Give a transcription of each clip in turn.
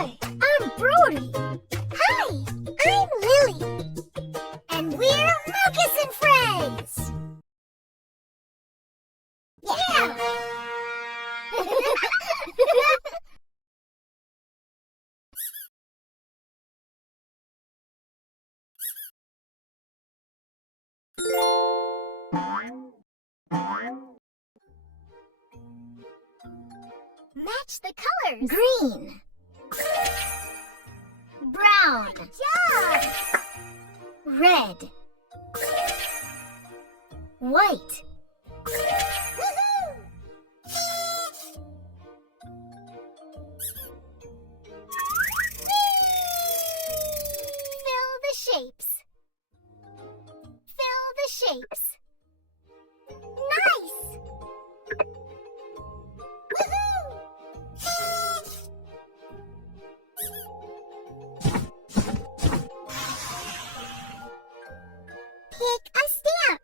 Hi, I'm Brody. Hi, I'm Lily. And we're Lucas and Friends. Yeah! Match the colors. Green. Brown. Good job. Red. White. Woohoo! Fill the shapes. Fill the shapes. Nice! Woohoo! Pick a stamp.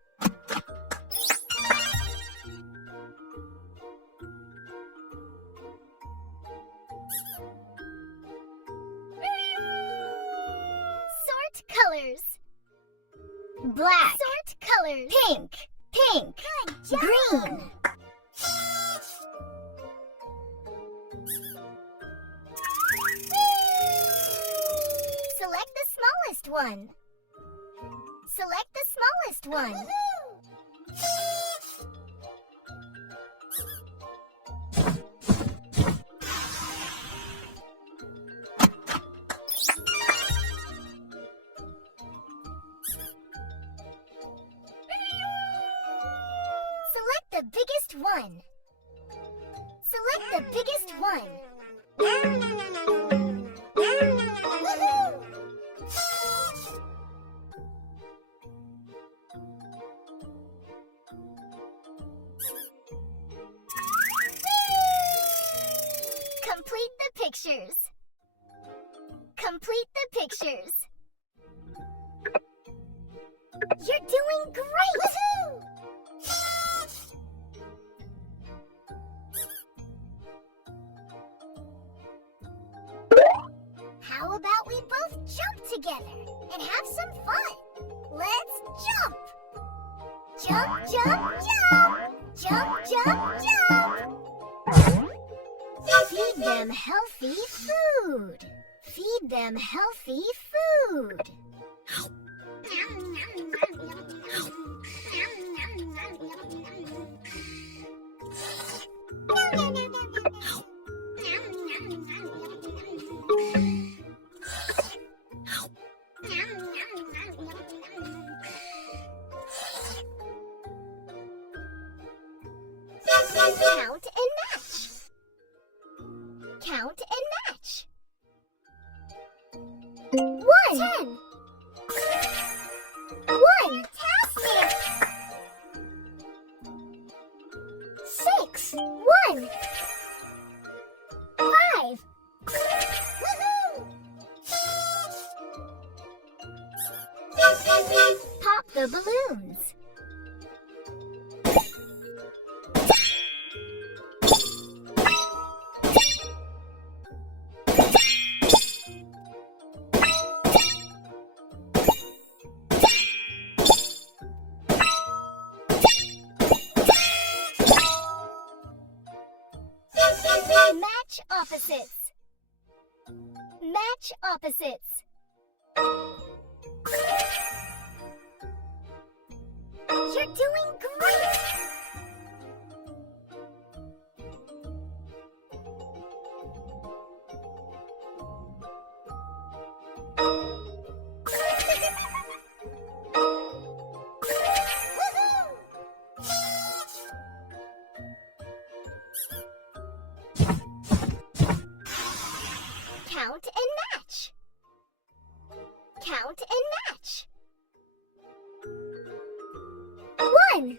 Sort colors. Black. Sort colors. Pink. Pink. Good job. Green. Select the smallest one. Select the smallest one. Select the biggest one. Select the biggest one. Woohoo! Complete the pictures. Complete the pictures. You're doing great! Woohoo! How about we both jump together and have some fun? Let's jump! Jump, jump, jump! Jump, jump, jump! Feed them healthy food. Feed them healthy food. Count and match. Count and match. 1. 10. 1. Fantastic. 6. 1. 5. Woohoo! Pop the balloons. Match opposites. Match opposites. You're doing great! Count and match. Count and match. 1.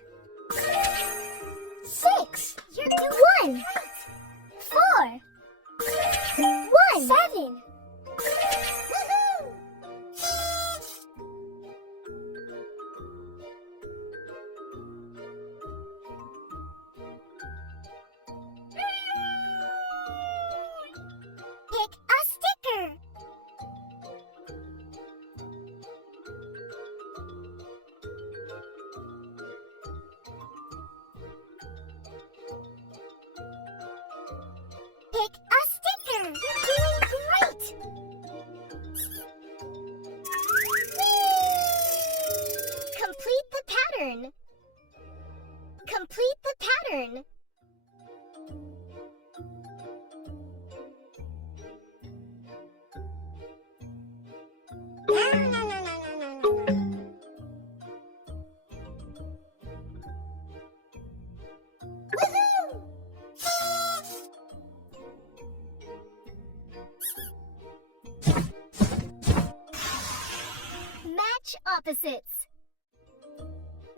opposites.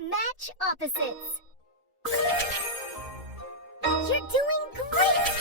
Match opposites. You're doing great!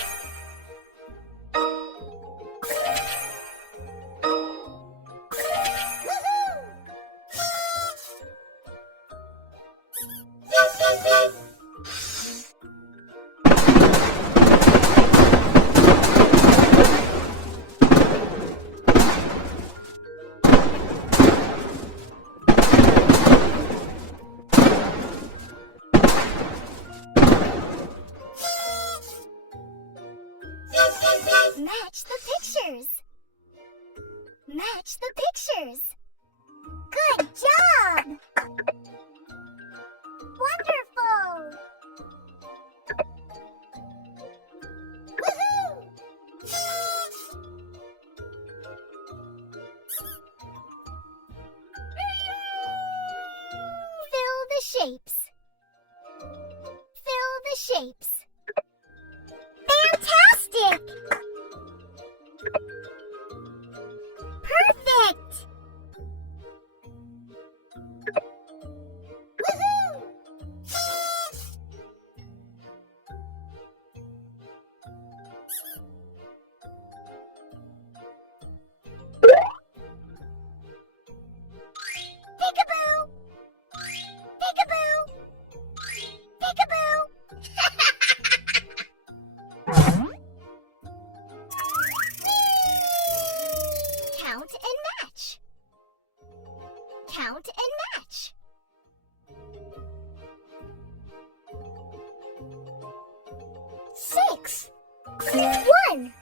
Match the pictures. Match the pictures. Good job! Wonderful! Woohoo! Fill the shapes. Fill the shapes. Fantastic! Perfect! Woohoo! Peekaboo! Peekaboo! Peekaboo! Count and match. Count and match. 6. 1.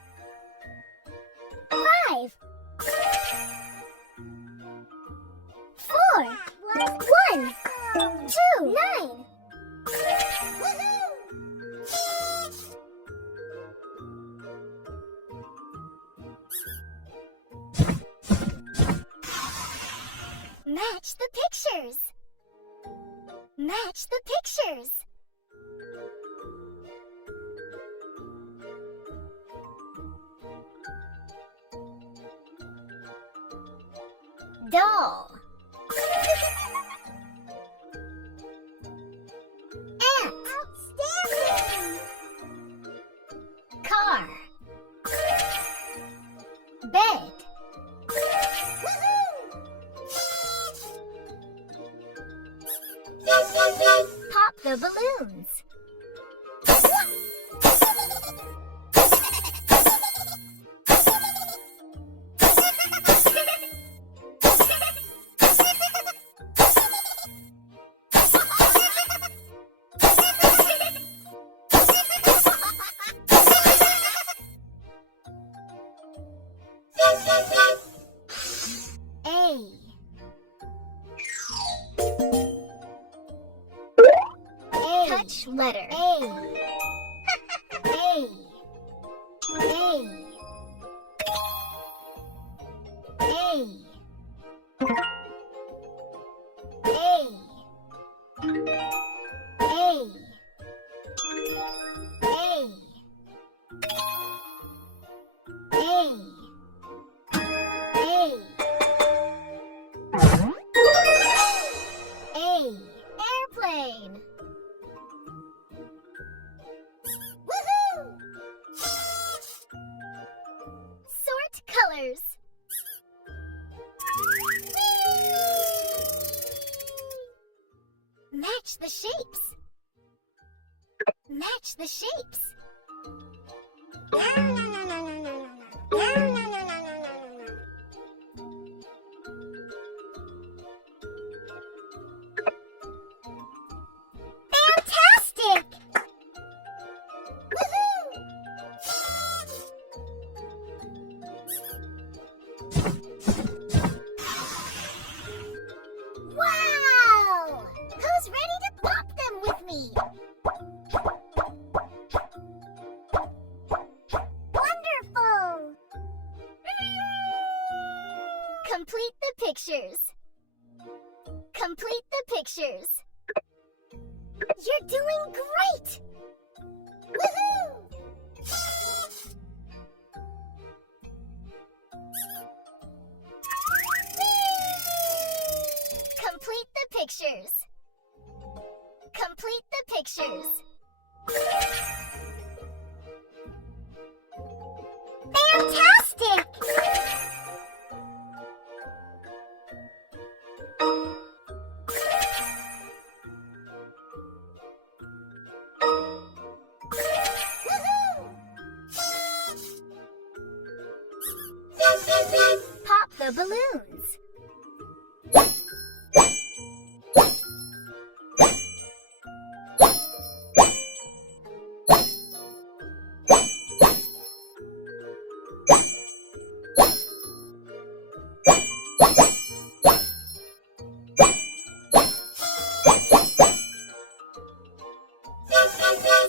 5. 4. 1. 2. 9. Match the pictures. Match the pictures. Doll. Ant. Outstanding. Car. Bed. Pop the balloons. Touch letter A. A. A. A. A. A. A. A. Airplane. Woohoo! Sort colors. Match the shapes. Match the shapes. Fantastic! Woohoo! Wow! Who's ready to pop them with me? Wonderful! Complete the pictures. Complete the pictures. You're doing great! Woohoo! pictures. Complete the pictures. Fantastic! Pop the balloons.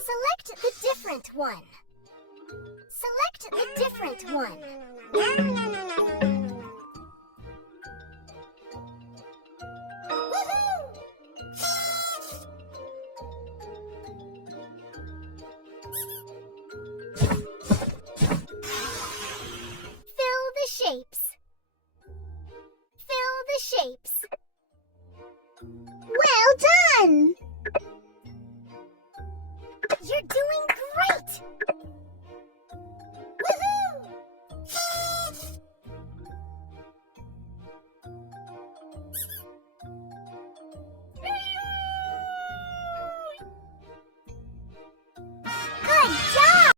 Select the different one. Select the different one. Fill the shapes. Fill the shapes. Well done!